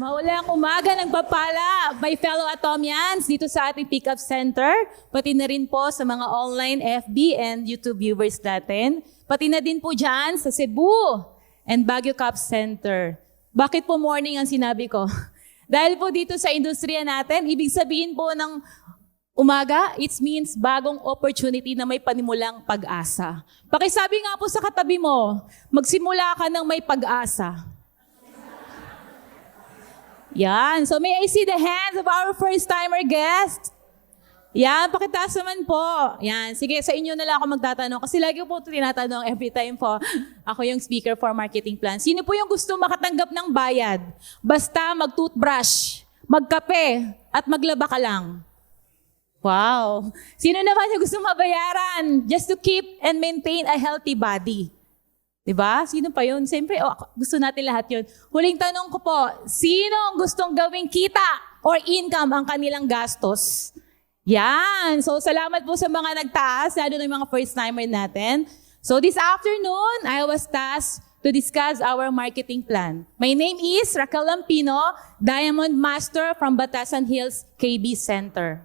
Maulang umaga ng papala, my fellow Atomians dito sa ating pick-up center, pati na rin po sa mga online FB and YouTube viewers natin, pati na din po dyan sa Cebu and Baguio Cup Center. Bakit po morning ang sinabi ko? Dahil po dito sa industriya natin, ibig sabihin po ng umaga, it means bagong opportunity na may panimulang pag-asa. Pakisabi nga po sa katabi mo, magsimula ka ng may pag-asa. Yan. So may I see the hands of our first-timer guest? Yan, pakitaas naman po. Yan. Sige, sa inyo na lang ako magtatanong. Kasi lagi po ito tinatanong every time po. Ako yung speaker for marketing plan. Sino po yung gusto makatanggap ng bayad? Basta mag-toothbrush, magkape, at maglaba ka lang. Wow. Sino naman yung gusto mabayaran just to keep and maintain a healthy body? Diba? Sino pa yun? Siyempre, gusto natin lahat yun. Huling tanong ko po, sino ang gustong gawing kita or income ang kanilang gastos? Yan. So, salamat po sa mga nagtaas, lalo na yung mga first-timer natin. So, this afternoon, I was tasked to discuss our marketing plan. My name is Raquel Lampino, Diamond Master from Batasan Hills KB Center.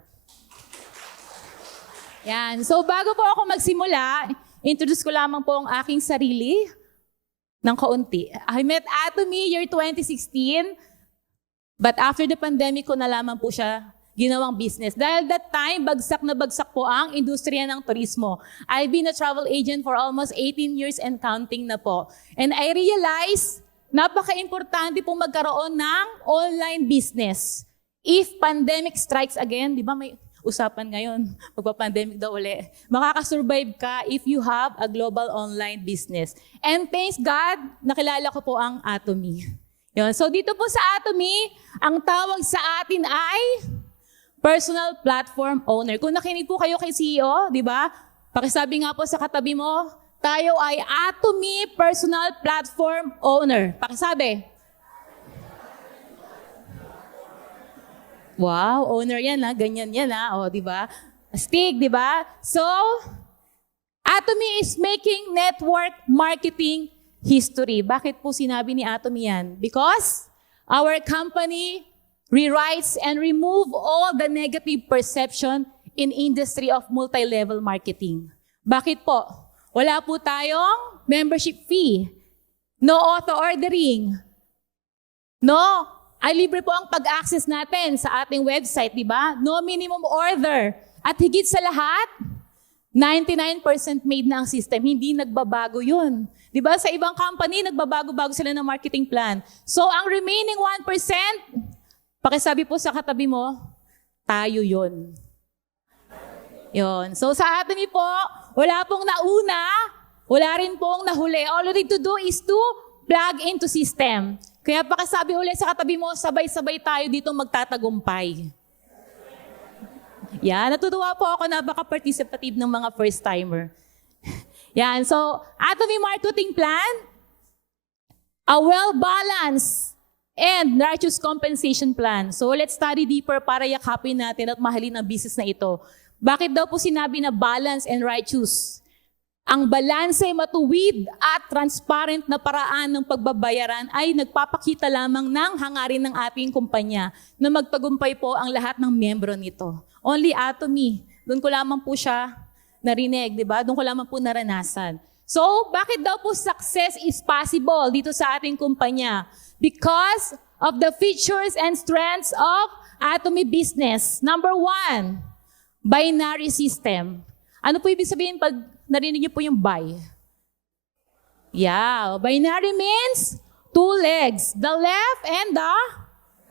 Yan. So, bago po ako magsimula, introduce ko lamang po ang aking sarili ng kaunti. I met Atomy year 2016, but after the pandemic ko na lamang po siya ginawang business. Dahil that time, bagsak na bagsak po ang industriya ng turismo. I've been a travel agent for almost 18 years and counting na po. And I realized, napaka-importante pong magkaroon ng online business. If pandemic strikes again, di ba may usapan ngayon, magpa-pandemic daw uli. Makakasurvive ka if you have a global online business. And thanks God, nakilala ko po ang Atomy. Yun. So dito po sa Atomy, ang tawag sa atin ay Personal Platform Owner. Kung nakinig po kayo kay CEO, di ba? Pakisabi nga po sa katabi mo, tayo ay Atomy Personal Platform Owner. Pakisabi. Wow, owner yan ha, ganyan yan ha, o di ba? Astig, di ba? So, Atomy is making network marketing history. Bakit po sinabi ni Atomy yan? Because our company rewrites and remove all the negative perception in industry of multi-level marketing. Bakit po? Wala po tayong membership fee, no auto ordering, no ay libre po ang pag-access natin sa ating website, di ba? No minimum order. At higit sa lahat, 99% made na ang system. Hindi nagbabago yun. Di ba? Sa ibang company, nagbabago-bago sila ng marketing plan. So, ang remaining 1%, pakisabi po sa katabi mo, tayo yun. Yun. So, sa atin po, wala pong nauna, wala rin pong nahuli. All you need to do is to plug into system. Kaya pakisabi ulit sa katabi mo, sabay-sabay tayo dito magtatagumpay. Yan, natutuwa po ako na baka-participative ng mga first-timer. Yan, so, Atomy Marketing Plan, a well-balanced and righteous compensation plan. So, let's study deeper para yakapin natin at mahalin ang business na ito. Bakit daw po sinabi na balance and righteous? Ang balanse, matuwid at transparent na paraan ng pagbabayaran ay nagpapakita lamang ng hangarin ng ating kumpanya na magtagumpay po ang lahat ng miyembro nito. Only Atomy, doon ko lamang po siya narinig, di ba? Doon ko lamang po naranasan. So, bakit daw po success is possible dito sa ating kumpanya? Because of the features and strengths of Atomy business. Number 1, binary system. Ano po ibig sabihin pag narinig niyo po yung bi? Yeah, binary means 2 legs, the left and the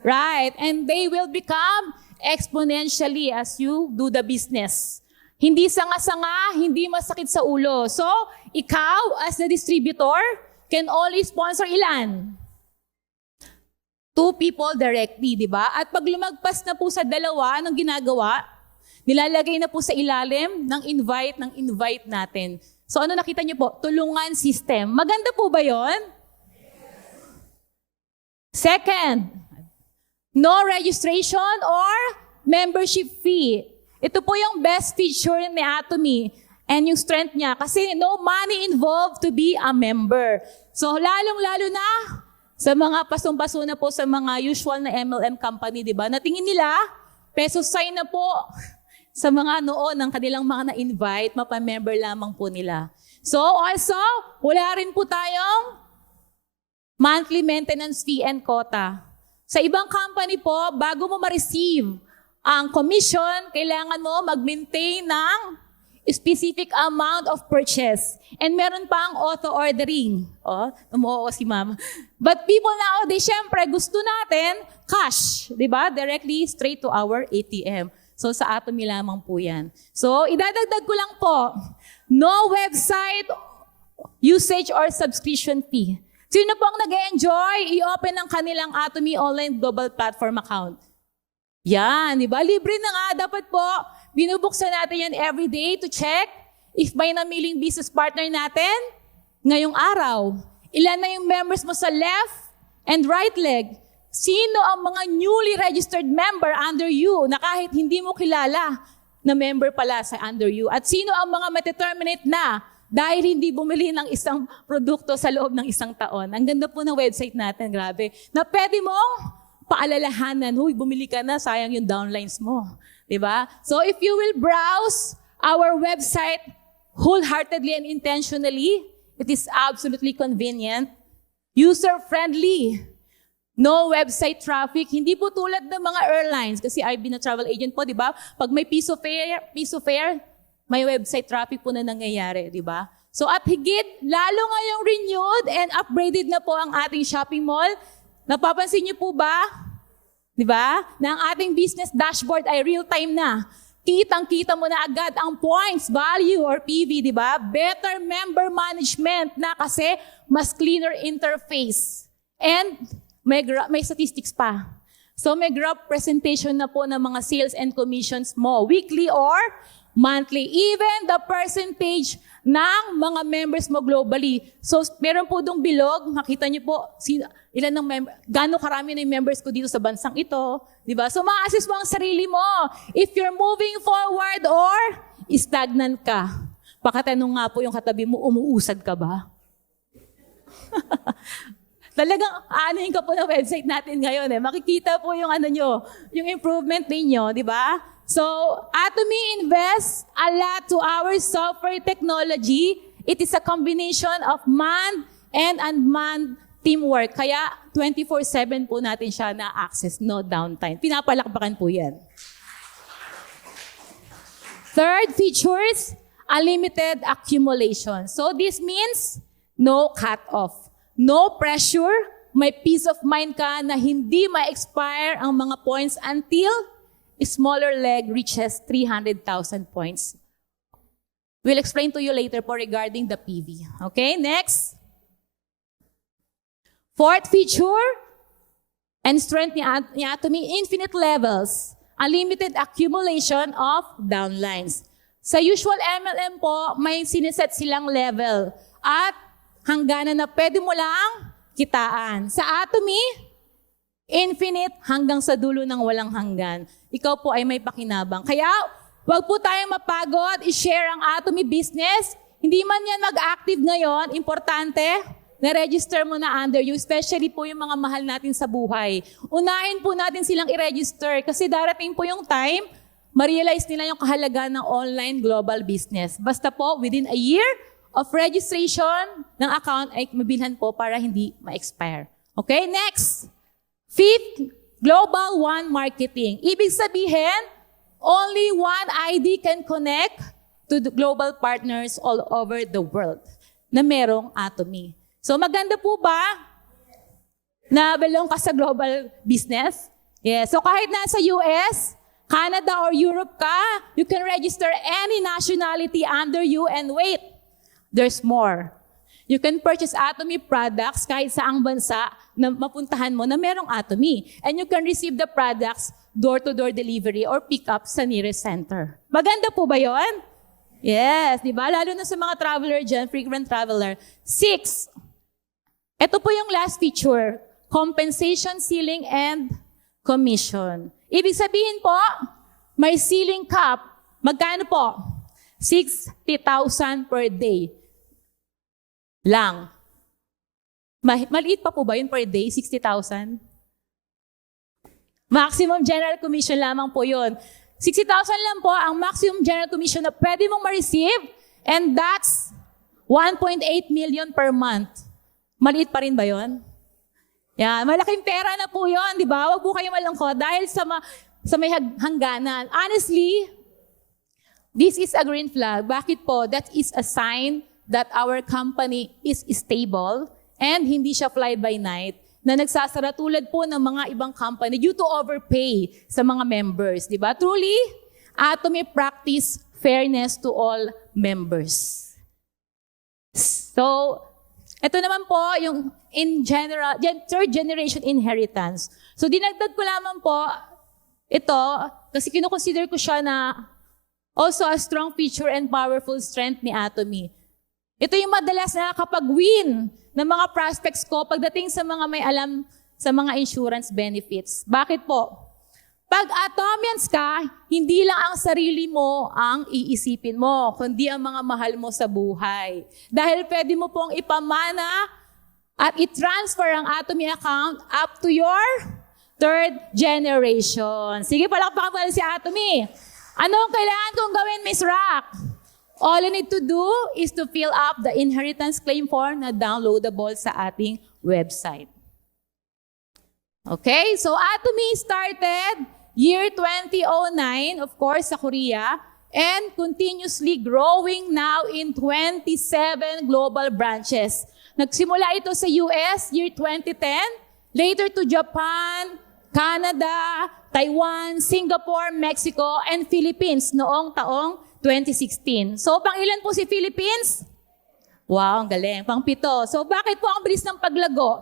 right. And they will become exponentially as you do the business. Hindi sanga-sanga, hindi masakit sa ulo. So, ikaw as the distributor can only sponsor ilan? 2 people directly, di ba? At pag lumagpas na po sa dalawa, anong ginagawa? Nilalagay na po sa ilalim ng invite natin. So ano nakita niyo po? Tulungan system. Maganda po ba yon? Second, no registration or membership fee. Ito po yung best feature ni Atomy and yung strength niya kasi no money involved to be a member. So lalong-lalo na Sa mga pasong-paso na po sa mga usual na MLM company, di ba? Natingin nila, peso sign na po sa mga noon ng kanilang mga na-invite, mapamember lamang po nila. So also, wala rin po tayong monthly maintenance fee and quota. Sa ibang company po, bago mo ma-receive ang commission, kailangan mo mag-maintain ng specific amount of purchase. And meron pa ang auto-ordering. Umuo si ma'am. But people nowadays, syempre, gusto natin cash. Diba? Directly straight to our ATM. So sa Atomy lamang po yan. So idadagdag ko lang po, no website usage or subscription fee. Sino pong nag-enjoy i-open ang kanilang Atomy online global platform account? Yan, di ba? Libre na nga. Dapat po, binubuksan natin yan every day to check if may namiling business partner natin ngayong araw. Ilan na yung members mo sa left and right leg? Sino ang mga newly registered member under you na kahit hindi mo kilala na member pala sa under you? At sino ang mga mateterminate na dahil hindi bumili ng isang produkto sa loob ng isang taon? Ang ganda po ng website natin, grabe. Na pwede mong paalalahanan, huy, bumili ka na, sayang yung downlines mo. Diba? So if you will browse our website wholeheartedly and intentionally, it is absolutely convenient, user-friendly, no website traffic, hindi po tulad ng mga airlines, kasi I've been a travel agent po, di ba? Pag may piece of fare, may website traffic po na nangyayari, di ba? So at higit, lalo ngayong renewed and upgraded na po ang ating shopping mall. Napapansin niyo po ba? Di ba? Na ang ating business dashboard ay real-time na. Kitang-kita mo na agad ang points, value, or PV, di ba? Better member management na kasi mas cleaner interface. And may statistics pa. So may graph presentation na po ng mga sales and commissions mo, weekly or monthly. Even the percentage ng mga members mo globally. So meron po dong bilog, makita niyo po, ilan ng gaano karami na yung members ko dito sa bansang ito, di ba? So ma-assess mo ang sarili mo. If you're moving forward or stagnant ka. Pakatanong nga po yung katabi mo, umuusad ka ba? Talagang anuhin ka po ng website natin ngayon. Makikita po yung yung improvement ninyo, di ba? So, Atomy invests a lot to our software technology. It is a combination of manned and unmanned teamwork. Kaya 24/7 po natin siya na-access, no downtime. Pinapalakpakan po yan. Third features, unlimited accumulation. So this means no cut-off, no pressure, may peace of mind ka na hindi ma-expire ang mga points until smaller leg reaches 300,000 points. We'll explain to you later po regarding the PV. Okay, next. Fourth feature and strength ni Atomy, infinite levels. Unlimited accumulation of downlines. Sa usual MLM po, may siniset silang level at hangganan na pwede mo lang kitaan. Sa Atomy, infinite hanggang sa dulo ng walang hanggan. Ikaw po ay may pakinabang. Kaya, wag po tayong mapagod, i-share ang Atomy business. Hindi man yan mag-active ngayon, importante, na-register mo na under you, especially po yung mga mahal natin sa buhay. Unahin po natin silang i-register kasi darating po yung time, ma-realize nila yung kahalagaan ng online global business. Basta po, within a year of registration ng account ay mabilhan po para hindi ma-expire. Okay, next. Fifth, Global One Marketing. Ibig sabihin, only one ID can connect to the global partners all over the world na merong Atomy. So maganda po ba na belong ka sa global business? Yes. So kahit nasa US, Canada, or Europe ka, you can register any nationality under you and wait, there's more. You can purchase Atomy products kahit saang bansa na mapuntahan mo na merong Atomy. And you can receive the products door-to-door delivery or pick-up sa nearest center. Maganda po ba yon? Yes, di ba? Lalo na sa mga traveler dyan, frequent traveler. 6, ito po yung last feature, compensation, ceiling, and commission. Ibig sabihin po, may ceiling cap. Magkano po? 60,000 per day lang. Maliit pa po ba yun per day? 60,000? Maximum General Commission lamang po yun. 60,000 lang po ang maximum General Commission na pwede mong ma-receive, and that's 1.8 million per month. Maliit pa rin ba yun? Yan, malaking pera na po yun, di ba? Huwag po kayo malungkot dahil sa may hangganan. Honestly, this is a green flag. Bakit po? That is a sign that our company is stable and hindi siya fly-by-night na nagsasara tulad po ng mga ibang company due to overpay sa mga members. Di ba? Truly, Atomy practice fairness to all members. So, ito naman po yung in general, third generation inheritance. So, dinagdag ko lamang po ito kasi kinukonsider ko siya na also a strong feature and powerful strength ni Atomy. Ito yung madalas nakakapag-win ng mga prospects ko pagdating sa mga may alam sa mga insurance benefits. Bakit po? Pag Atomians ka, hindi lang ang sarili mo ang iisipin mo, kundi ang mga mahal mo sa buhay. Dahil pwede mo pong ipamana at i-transfer ang Atomy account up to your third generation. Sige, palakpakan mo si Atomy. Anong kailangan kong gawin, Miss Rock? All you need to do is to fill up the inheritance claim form na downloadable sa ating website. Okay, so Atomy started year 2009, of course, sa Korea, and continuously growing now in 27 global branches. Nagsimula ito sa US year 2010, later to Japan, Canada, Taiwan, Singapore, Mexico, and Philippines noong taong 2016. So, pang-ilan po si Philippines? Wow, ang galing. Pang-7. So, bakit po ang bilis ng paglago?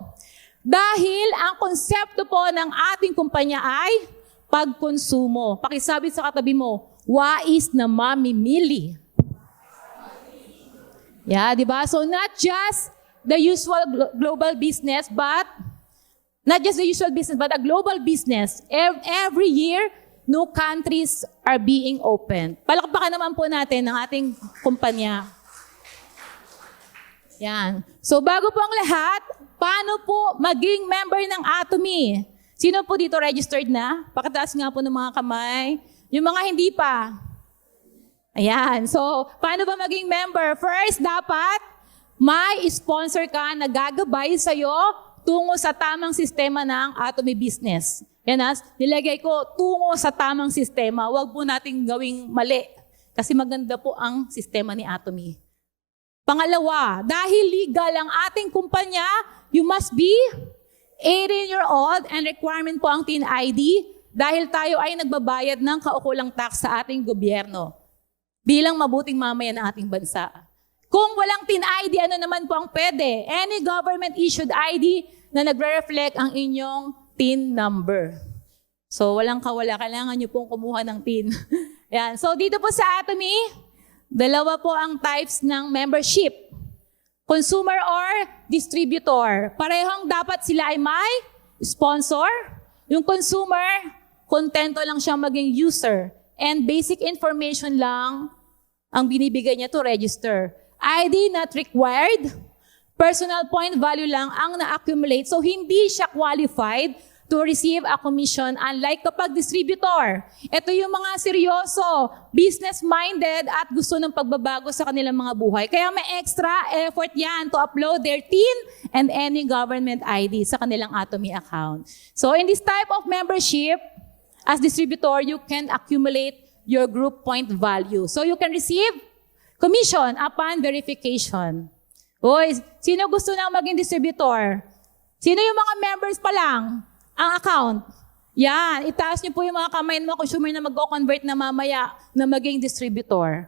Dahil ang konsepto po ng ating kumpanya ay pagkonsumo. Pakisabi sa katabi mo, wais na mamimili. Yeah, di ba? So, not just the usual global business, but a global business. Every year, new countries are being opened. Palakpakan naman po natin ang ating kumpanya. Yan. So bago po ang lahat, paano po maging member ng Atomy? Sino po dito registered na? Pakitaas nga po ng mga kamay. Yung mga hindi pa. Ayan. So, paano ba maging member? First, dapat may sponsor ka na gagabay sa'yo tungo sa tamang sistema ng Atomy business. Yan nilagay ko tungo sa tamang sistema. Huwag po nating gawing mali. Kasi maganda po ang sistema ni Atomy. Pangalawa, dahil legal ang ating kumpanya, you must be 18-year-old and requirement po ang TIN ID dahil tayo ay nagbabayad ng kaukulang tax sa ating gobyerno bilang mabuting mamayan ng ating bansa. Kung walang TIN ID, ano naman po ang pwede? Any government-issued ID na nagre-reflect ang inyong TIN number. So, walang kawala. Kailangan nyo pong kumuha ng TIN. Yan. So, dito po sa Atomy, dalawa po ang types ng membership. Consumer or distributor. Parehong dapat sila ay may sponsor. Yung consumer, kontento lang siyang maging user. And basic information lang ang binibigay niya to register. ID not required. Personal point value lang ang na-accumulate. So, hindi siya qualified to receive a commission unlike kapag distributor. Ito yung mga seryoso, business-minded at gusto ng pagbabago sa kanilang mga buhay. Kaya may extra effort yan to upload their TIN and any government ID sa kanilang Atomy account. So, in this type of membership, as distributor, you can accumulate your group point value. So, you can receive commission upon verification. Hoy, sino gusto nang maging distributor? Sino yung mga members pa lang? Ang account. Yan, itaas niyo po yung mga kamay ng mga consumer na mag-convert na mamaya na maging distributor.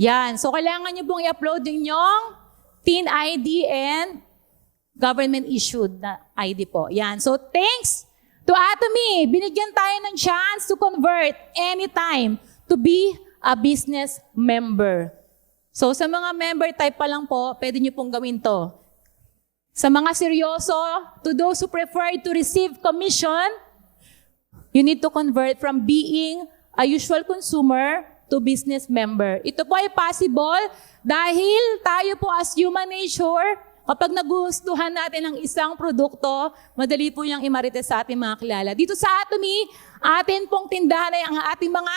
Yan, so kailangan niyo pong i-upload yung TIN ID and government-issued na ID po. Yan, so thanks to Atomy, binigyan tayo ng chance to convert anytime to be a business member. So sa mga member type pa lang po, pwede niyo pong gawin to. Sa mga seryoso, to those who prefer to receive commission, you need to convert from being a usual consumer to business member. Ito po ay possible dahil tayo po as human nature, Kapag nagustuhan natin ang isang produkto, madali po niyang imarites sa ating mga kilala. Dito sa Atomy, atin pong tindahan ay ang ating mga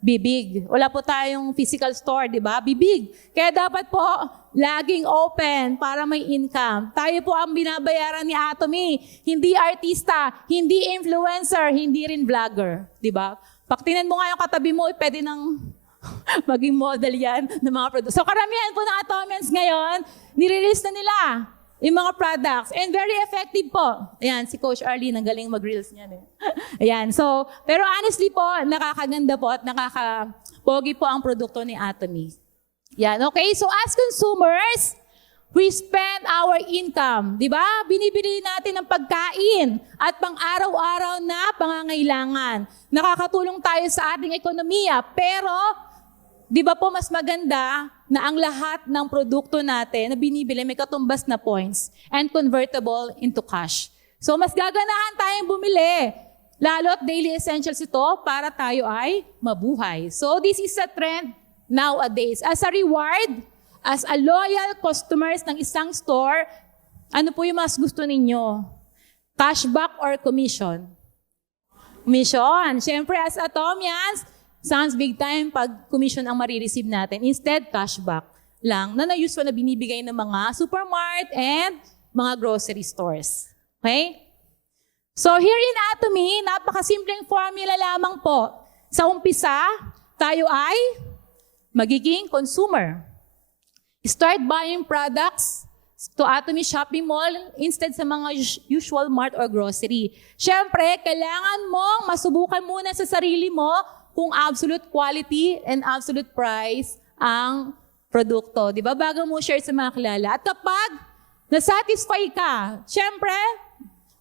bibig. Wala po tayong physical store, di ba? Bibig. Kaya dapat po laging open para may income. Tayo po ang binabayaran ni Atomy. Hindi artista, hindi influencer, hindi rin vlogger. Di ba? Pag tingnan mo nga yung katabi mo, pwede nang maging model yan ng mga products. So karamihan po ng Atomians ngayon, nire-release na nila yung mga products. And very effective po. Ayan, si Coach Arlene, ang galing mag-reels niyan eh. Ayan, so, pero honestly po, nakakaganda po at nakakapogi po ang produkto ni Atomy. Yan, okay? So as consumers, we spend our income. Di ba? Binibili natin ng pagkain at pang-araw-araw na pangangailangan. Nakakatulong tayo sa ating ekonomiya. Pero, di ba po mas maganda na ang lahat ng produkto natin na binibili may katumbas na points and convertible into cash. So mas gaganahan tayong bumili. Lalo't daily essentials ito para tayo ay mabuhay. So this is a trend nowadays. As a reward, as a loyal customers ng isang store, ano po yung mas gusto ninyo? Cashback or commission? Commission. Siyempre as Atomians, sounds big time pag commission ang marireceive natin. Instead, cashback lang na usual na binibigay ng mga supermarket and mga grocery stores. Okay? So here in Atomy, napakasimpleng formula lamang po. Sa umpisa, tayo ay magiging consumer. Start buying products to Atomy Shopping Mall instead sa mga usual mart or grocery. Siyempre, kailangan mong masubukan muna sa sarili mo kung absolute quality and absolute price ang produkto. Di ba? Bago mo share sa mga kilala. At kapag nasatisfy ka, syempre,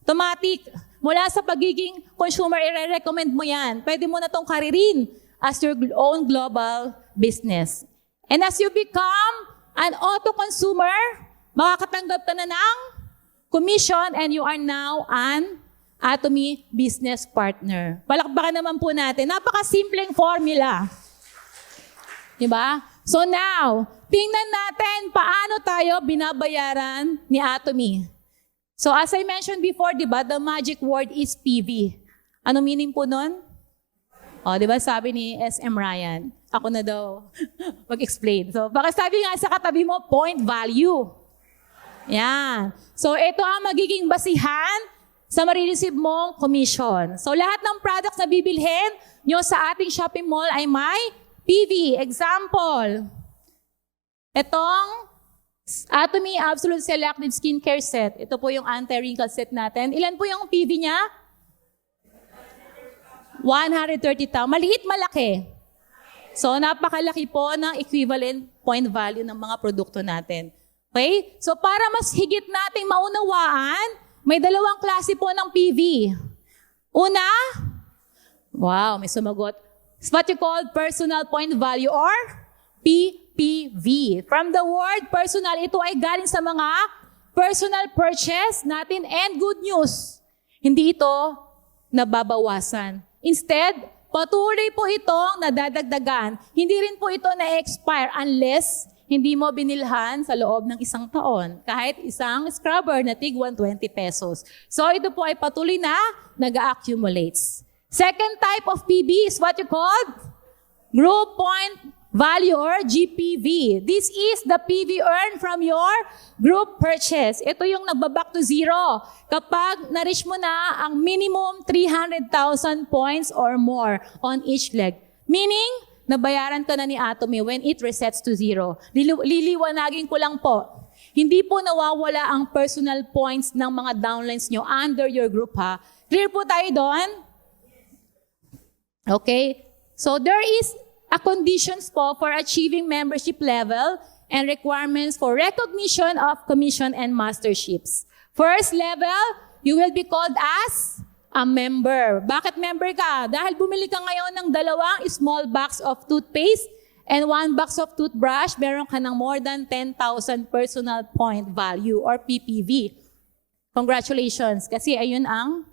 automatic, mula sa pagiging consumer, i-recommend mo yan. Pwede mo na itong karirin as your own global business. And as you become an auto-consumer, makakatanggap ka na ng commission and you are now an Atomy business partner. Palakpakan naman po natin. Napakasimpleng formula. Diba? So now, tingnan natin paano tayo binabayaran ni Atomy. So as I mentioned before, diba, the magic word is PV. Ano meaning po nun? O, diba sabi ni SM Ryan, ako na daw mag-explain. So baka sabi nga sa katabi mo, point value. Yan. So ito ang magiging basihan sa marireceive mong commission. So lahat ng products na bibilhin nyo sa ating shopping mall ay may PV. Example, itong Atomy Absolute Selective Skincare Set. Ito po yung anti-wrinkle set natin. Ilan po yung PV niya? 130,000. Maliit, malaki. So napakalaki po ng equivalent point value ng mga produkto natin. Okay? So para mas higit nating maunawaan, may dalawang klase po ng PV. Una, wow, may sumagot. It's what you call personal point value or PPV. From the word personal, ito ay galing sa mga personal purchase natin and good news. Hindi ito nababawasan. Instead, patuloy po itong nadadagdagan. Hindi rin po ito na-expire unless hindi mo binilhan sa loob ng isang taon. Kahit isang scrubber na tig 120 pesos. So ito po ay patuloy na nag-accumulates. Second type of PV is what you call Group Point Value or GPV. This is the PV earned from your group purchase. Ito yung nagbaback to zero kapag na-reach mo na ang minimum 300,000 points or more on each leg. Meaning, nabayaran ka na ni Atomy when it resets to zero. Liliwanagin ko lang po. Hindi po nawawala ang personal points ng mga downlines nyo under your group ha. Clear po tayo doon? Okay. So there is a conditions po for achieving membership level and requirements for recognition of commission and masterships. First level, you will be called as a member. Bakit member ka? Dahil bumili ka ngayon ng 2 small box of toothpaste and 1 box of toothbrush, meron ka ng more than 10,000 personal point value or PPV. Congratulations, kasi ayun ang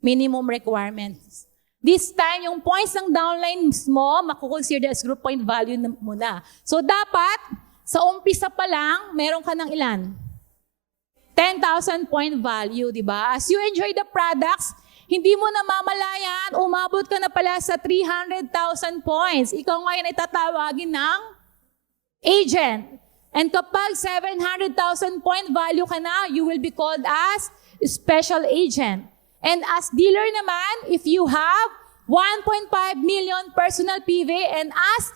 minimum requirements. This time, yung points ng downlines mo, makukonsider as group point value mo na. So dapat, sa umpisa pa lang, meron ka ng ilan? 10,000 point value, di ba? As you enjoy the products, hindi mo namamalayan, umabot ka na pala sa 300,000 points. Ikaw ngayon ay tatawagin ng agent. And kapag 700,000 point value ka na, you will be called as special agent. And as dealer naman, if you have 1.5 million personal PV and as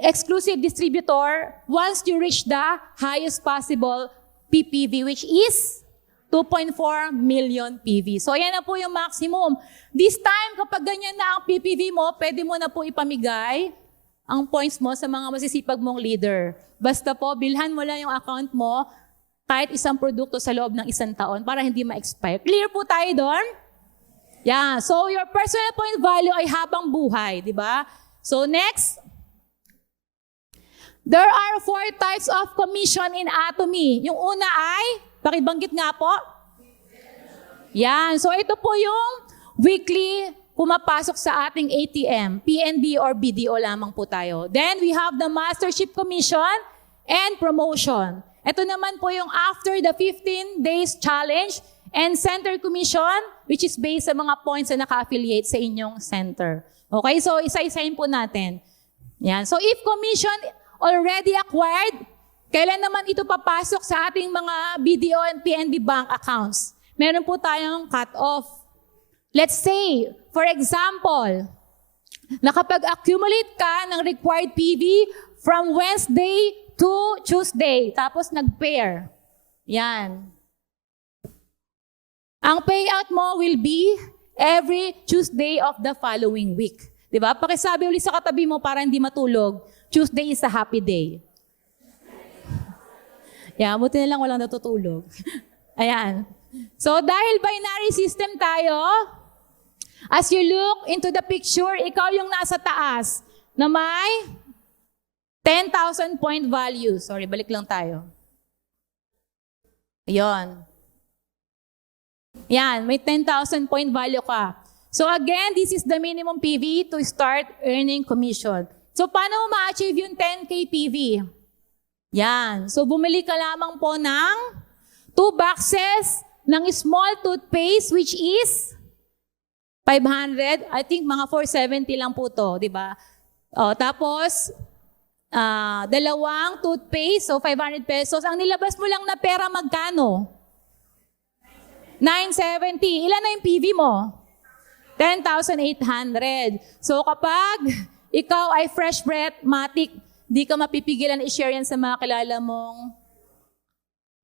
exclusive distributor, once you reach the highest possible PPV, which is 2.4 million PV. So, yan na po yung maximum. This time, kapag ganyan na ang PPV mo, pwede mo na po ipamigay ang points mo sa mga masisipag mong leader. Basta po, bilhan mo lang yung account mo kahit isang produkto sa loob ng 1 taon para hindi ma-expire. Clear po tayo doon? Yeah. So, your personal point value ay habang buhay, di ba? So, next. There are 4 types of commission in Atomy. Yung una ay, pakibanggit nga po. Yan. So, ito po yung weekly pumapasok sa ating ATM, PNB or BDO lamang po tayo. Then, we have the Mastership Commission and Promotion. Ito naman po yung after the 15 days challenge and Center Commission, which is based sa mga points na naka-affiliate sa inyong center. Okay, so isa-isahin po natin. Yan. So, if commission already acquired, kailan naman ito papasok sa ating mga BDO and PNB bank accounts? Meron po tayong cut-off. Let's say, for example, nakapag-accumulate ka ng required PV from Wednesday to Tuesday, tapos nag-pair. Yan. Ang payout mo will be every Tuesday of the following week. Diba? Pakisabi ulit sa katabi mo para hindi matulog, Tuesday is a happy day. Yeah, buti na lang walang natutulog. Ayan. So, dahil binary system tayo, as you look into the picture, ikaw yung nasa taas na may 10,000 point value. Sorry, balik lang tayo. Ayan. Yan, may 10,000 point value ka. So again, this is the minimum PV to start earning commission. So paano mo ma-achieve yung 10K PV? Yan. So bumili ka lamang po ng 2 boxes ng small toothpaste which is 500. I think mga 470 lang po to, di ba? O, tapos, 2 toothpaste, so 500 pesos. Ang nilabas mo lang na pera magkano? 970. Ilan na yung PV mo? 10,800. So kapag ikaw ay fresh breath, matik, di ka mapipigilan i-share yan sa mga kilala mong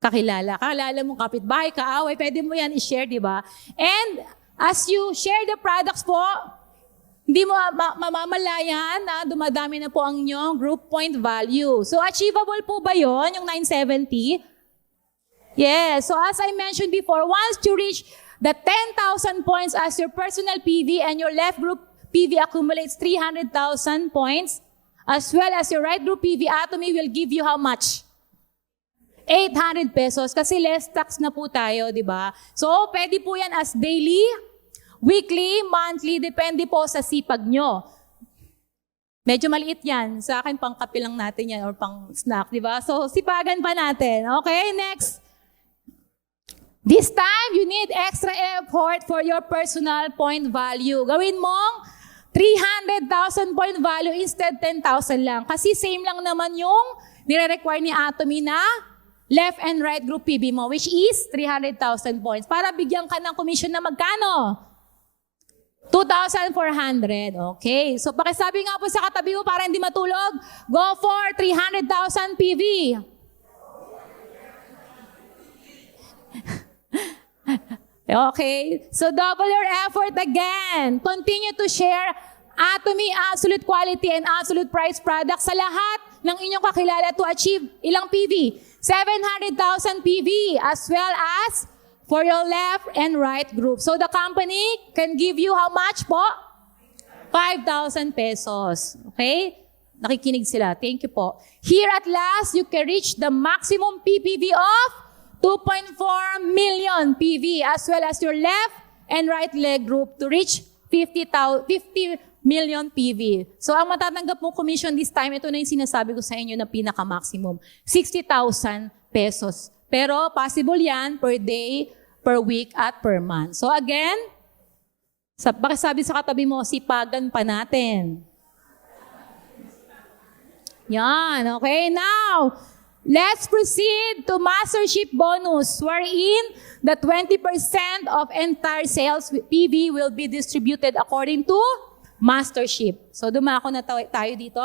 kakilala. Kakilala mong kapitbahay, kaaway, pwede mo yan i-share, di ba? And as you share the products po, hindi mo mamamalayan na dumadami na po ang inyong group point value. So achievable po ba yon yung 970? Yes. So as I mentioned before, once you reach the 10,000 points as your personal PV and your left group PV accumulates 300,000 points, as well as your right group PV, Atomy will give you how much? 800 pesos kasi less tax na po tayo, di ba? So, pwede po yan as daily, weekly, monthly, depende po sa sipag nyo. Medyo maliit yan. Sa akin, pang kape lang natin yan or pang snack, di ba? So, sipagan pa natin. Okay, next. This time, you need extra effort for your personal point value. Gawin mong 300,000 point value instead 10,000 lang. Kasi same lang naman yung nire-require ni Atomy na left and right group PB mo, which is 300,000 points. Para bigyan ka ng commission na magkano? 2,400. Okay. So, pakisabi nga po sa katabi mo para hindi matulog. Go for 300,000 PV. Okay. So, double your effort again. Continue to share Atomy absolute quality and absolute price products sa lahat ng inyong kakilala to achieve ilang PV? 700,000 PV as well as for your left and right group. So the company can give you how much po? 5,000 pesos. Okay? Nakikinig sila. Thank you po. Here at last, you can reach the maximum PPV of 2.4 million PV as well as your left and right leg group to reach 50 million PV. So ang matatanggap mo commission this time, ito na yung sinasabi ko sa inyo na pinaka-maximum. 60,000 pesos Pero possible yan per day, per week, at per month. So again, pakisabi sa katabi mo, sipagan pa natin. Yan, okay? Now, let's proceed to mastership bonus, wherein the 20% of entire sales PV will be distributed according to mastership. So, dumako na tayo dito.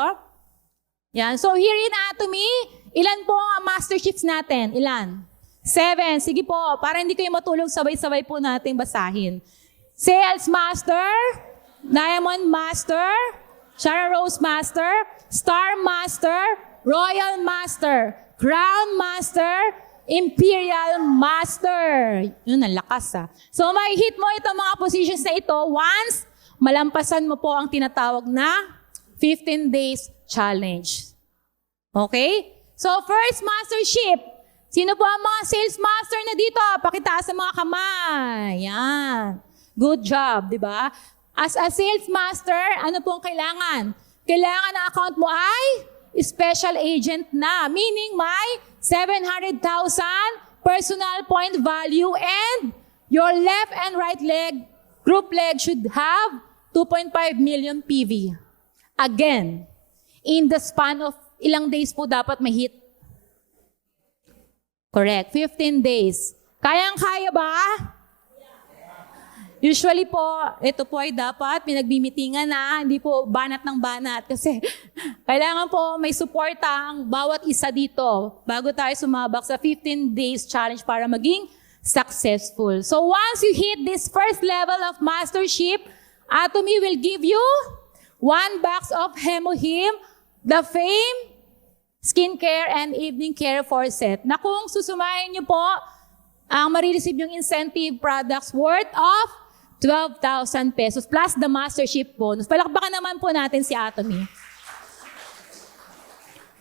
Yan. So, here in Atomy, ilan po ang masterships natin? Ilan? 7. Sige po, para hindi kayo matulog, sabay-sabay po natin basahin. Sales Master, Diamond Master, Shara Rose Master, Star Master, Royal Master, Crown Master, Imperial Master. Yun, ang lakas ah. So, may hit mo itong mga positions na ito once malampasan mo po ang tinatawag na 15 days challenge. Okay? So, first mastership. Sino po ang mga sales master na dito? Pakitaas sa mga kamay. Yan. Good job, di ba? As a sales master, ano pong kailangan? Kailangan ang account mo ay special agent na. Meaning may 700,000 personal point value and your left and right leg, group leg should have 2.5 million PV. Again, in the span of ilang days po dapat mahit? Correct, 15 days. Kayang-kaya ba? Usually po, ito po ay dapat pinagmimitingan na, hindi po banat ng banat. Kasi kailangan po may suporta ang bawat isa dito bago tayo sumabak sa 15 days challenge para maging successful. So once you hit this first level of mastership, Atomy will give you 1 box of Hemohim, the Fame, Skincare, and Evening Care for set. Na kung susumahin niyo po, ang marireceive yung incentive products worth of 12,000 pesos plus the mastership bonus. Palakpakan naman po natin si Atomy.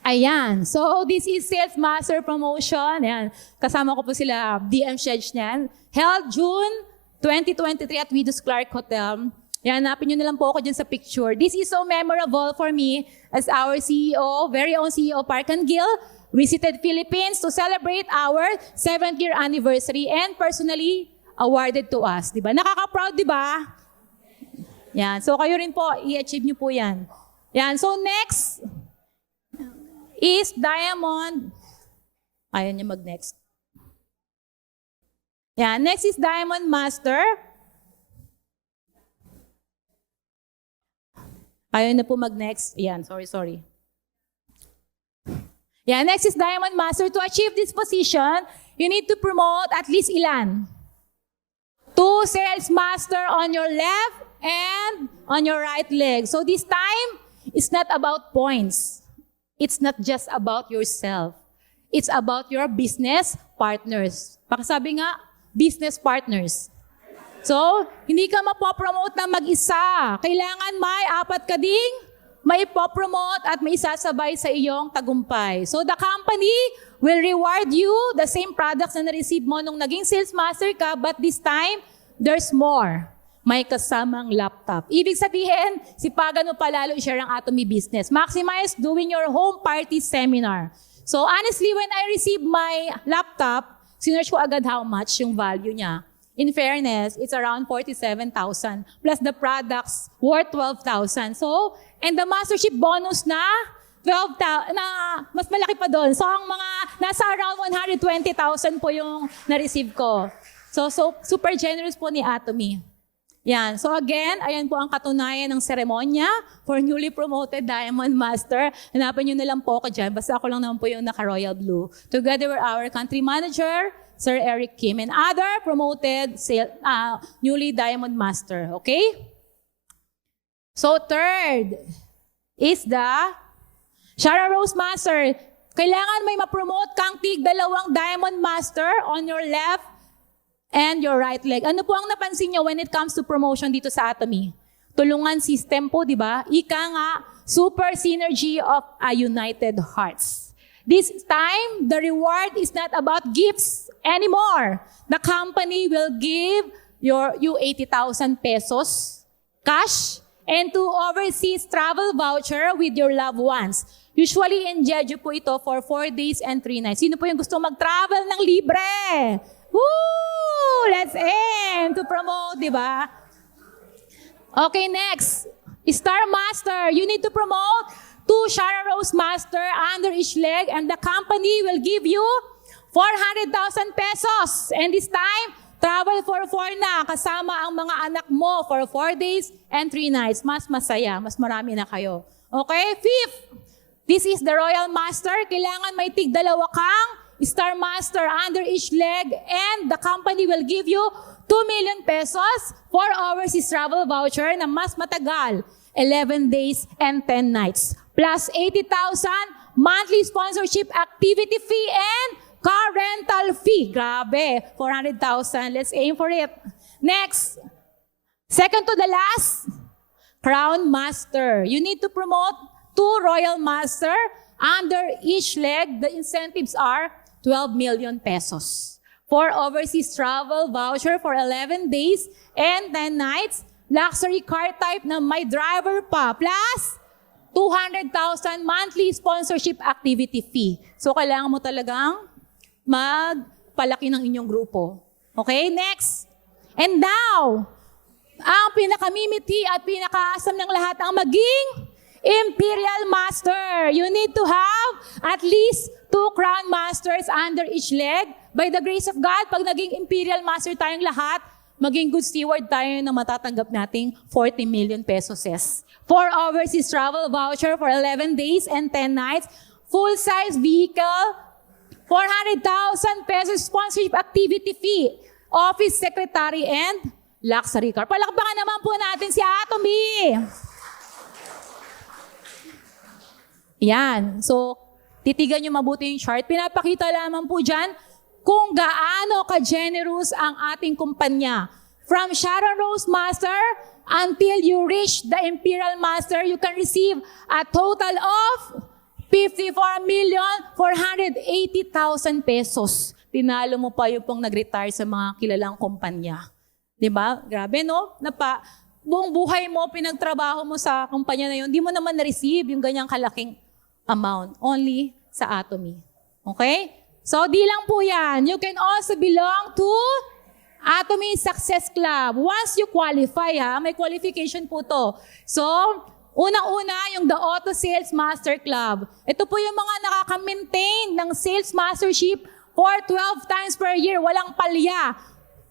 Ayan. So, this is Sales Master Promotion. Ayan. Kasama ko po sila, DM Shedge niyan. Held June 2023 at Widows Clark Hotel. Ayan, hanapin nyo na lang po ako dyan sa picture. This is so memorable for me as our CEO, very own CEO, Park and Gil, visited Philippines to celebrate our 7th year anniversary and personally awarded to us. Diba? Nakaka-proud, diba? Yan. So, kayo rin po, i-achieve nyo po yan. Yan. So, next is Diamond. Ayaw niya mag-next. Yan. Next is Diamond Master. Ayaw na po mag-next. Yan. Sorry. Yan. Next is Diamond Master. To achieve this position, you need to promote at least ilan? 2 sales master on your left and on your right leg. So this time, it's not about points. It's not just about yourself. It's about your business partners. Pakisabi nga, business partners. So, hindi ka mapopromote na mag-isa. Kailangan may 4 ka ding may ipopromote at may isasabay sa iyong tagumpay. So the company will reward you the same products na na-receive mo nung naging sales master ka, but this time, there's more. May kasamang laptop. Ibig sabihin, sipagan mo palalo i-share ang Atomy business. Maximize doing your home party seminar. So honestly, when I received my laptop, sinearch ko agad how much yung value niya. In fairness, it's around 47,000 plus the products worth 12,000. So, and the mastership bonus na 12,000, na mas malaki pa doon. So, ang mga nasa around 120,000 po yung na-receive ko. So, super generous po ni Atomy. Yan. So again, ayan po ang katunayan ng seremonya for newly promoted Diamond Master. Hanapin nyo na lang po ako dyan. Basta ako lang naman po yung naka-royal blue. Together with our country manager, Sir Eric Kim, and other promoted newly Diamond Master. Okay? So third is the Shara Rose Master. Kailangan may ma-promote kang tig 2 Diamond Master on your left and your right leg. Ano po ang napansin nyo when it comes to promotion dito sa Atomy? Tulungan system po, di ba? Ika nga, super synergy of a united hearts. This time, the reward is not about gifts anymore. The company will give you 80,000 pesos cash and to overseas travel voucher with your loved ones. Usually in Jeju po ito for 4 days and 3 nights. Sino po yung gusto mag-travel ng libre? Woo! Let's aim to promote, di ba? Okay, next. Star Master. You need to promote 2 Sharon Rose Master under each leg and the company will give you 400,000 pesos. And this time, travel for 4 na kasama ang mga anak mo for 4 days and 3 nights. Mas masaya, mas marami na kayo. Okay? Fifth, this is the Royal Master. Kailangan may tig-2 kang Star Master under each leg and the company will give you 2 million pesos for overseas travel voucher na mas matagal, 11 days and 10 nights. Plus 80,000 monthly sponsorship activity fee and car rental fee. Grabe, 400,000. Let's aim for it. Next, second to the last, Crown Master. You need to promote 2 Royal Master under each leg. The incentives are 12 million pesos. For overseas travel voucher for 11 days and 10 nights, luxury car type na may driver pa, plus 200,000 monthly sponsorship activity fee. So, kailangan mo talagang magpalaki ng inyong grupo. Okay, next. And now, ang pinakamimiti at pinakaasam ng lahat ang maging Imperial Master. You need to have at least 2 Crown Masters under each leg. By the grace of God, pag naging Imperial Master tayong lahat, maging good steward tayo na matatanggap nating 40 million pesos. For overseas travel voucher for 11 days and 10 nights, full-size vehicle, 400,000 pesos sponsorship activity fee, office secretary, and luxury car. Palakpakan naman po natin si Atomy. Yan. So, titigan nyo mabuti yung chart. Pinapakita lamang po dyan kung gaano ka-generous ang ating kumpanya. From Sharon Rose Master until you reach the Imperial Master, you can receive a total of 54,480,000 pesos. Tinalo mo pa yung pong nag-retire sa mga kilalang kumpanya. Diba? Grabe, no? Buong buhay mo, pinagtrabaho mo sa kumpanya na yun, di mo naman na-receive yung ganyang kalaking amount. Only sa Atomy. Okay? So, di lang po yan. You can also belong to Atomy Success Club. Once you qualify, may qualification po to. So, unang-una, yung The Auto Sales Master Club. Ito po yung mga nakaka-maintain ng sales mastership for 12 times per year. Walang palya.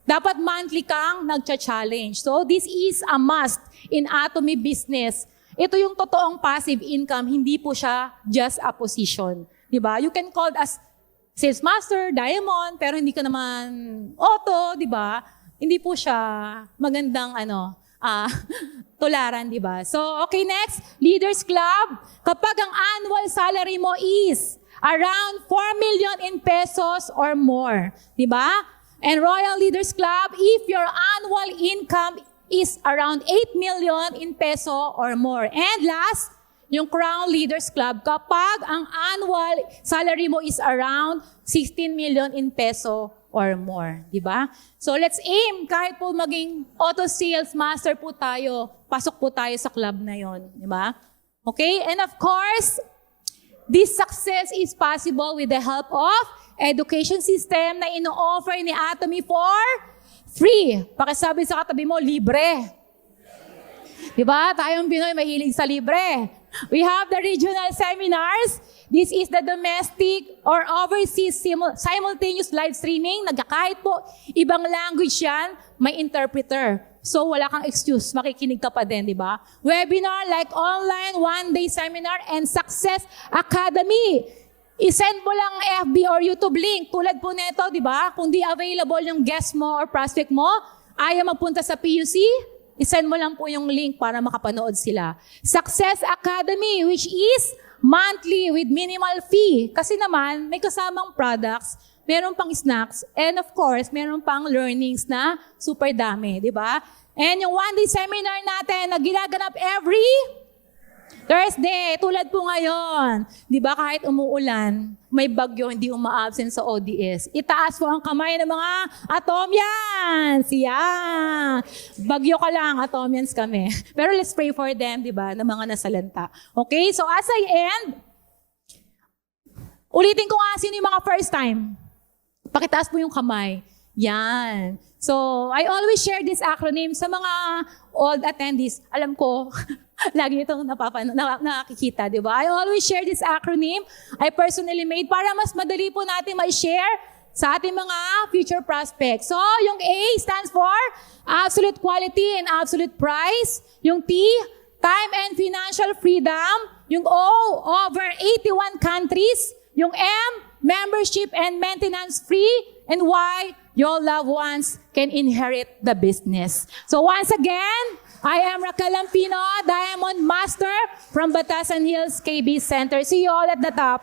Dapat monthly kang nagcha-challenge. So, this is a must in Atomy business. Ito yung totoong passive income, hindi po siya just a position. Diba? You can call as sales master, diamond, pero hindi ka naman auto, diba? Hindi po siya magandang tularan, diba? So, okay, next, Leaders Club. Kapag ang annual salary mo is around 4 million in pesos or more, diba? And Royal Leaders Club, if your annual income is around 8 million in peso or more. And last, yung Crown Leaders Club, kapag ang annual salary mo is around 16 million in peso or more. Diba? So let's aim, kahit po maging auto sales master po tayo, pasok po tayo sa club na yon. Diba? Okay? And of course, this success is possible with the help of education system na ino-offer ni Atomy for free. Pakisabi sa katabi mo, libre. Diba? Tayong Pinoy mahilig sa libre. We have the regional seminars. This is the domestic or overseas simultaneous live streaming. Kahit po ibang language yan, may interpreter. So wala kang excuse, makikinig ka pa din, di ba? Webinar like online, one-day seminar, and Success Academy. I-send mo lang FB or YouTube link. Tulad po nito, di ba? Kung di available yung guest mo or prospect mo, ayaw magpunta sa PUC, i-send mo lang po yung link para makapanood sila. Success Academy, which is monthly with minimal fee. Kasi naman, may kasamang products, meron pang snacks, and of course, meron pang learnings na super dami, di ba? And yung one-day seminar natin na ginaganap every Thursday, tulad po ngayon. Di ba kahit umuulan, may bagyo, hindi uma-absent sa ODS. Itaas po ang kamay ng mga Atomians. Yeah. Bagyo ka lang, Atomians kami. Pero let's pray for them, di ba, na mga nasalanta. Okay, so as I end, Ulitin ko nga, sino yung mga first time? Pakitaas po yung kamay. Yan. So, I always share this acronym sa mga old attendees. Alam ko, lagi itong nakikita, di ba? I always share this acronym I personally made para mas madali po natin ma-share sa ating mga future prospects. So, yung A stands for absolute quality and absolute price. Yung T, time and financial freedom. Yung O, over 81 countries. Yung M, membership and maintenance free. And Y, your loved ones can inherit the business. So once again, I am Raquel Lampino, Diamond Master from Batasan Hills KB Center. See you all at the top.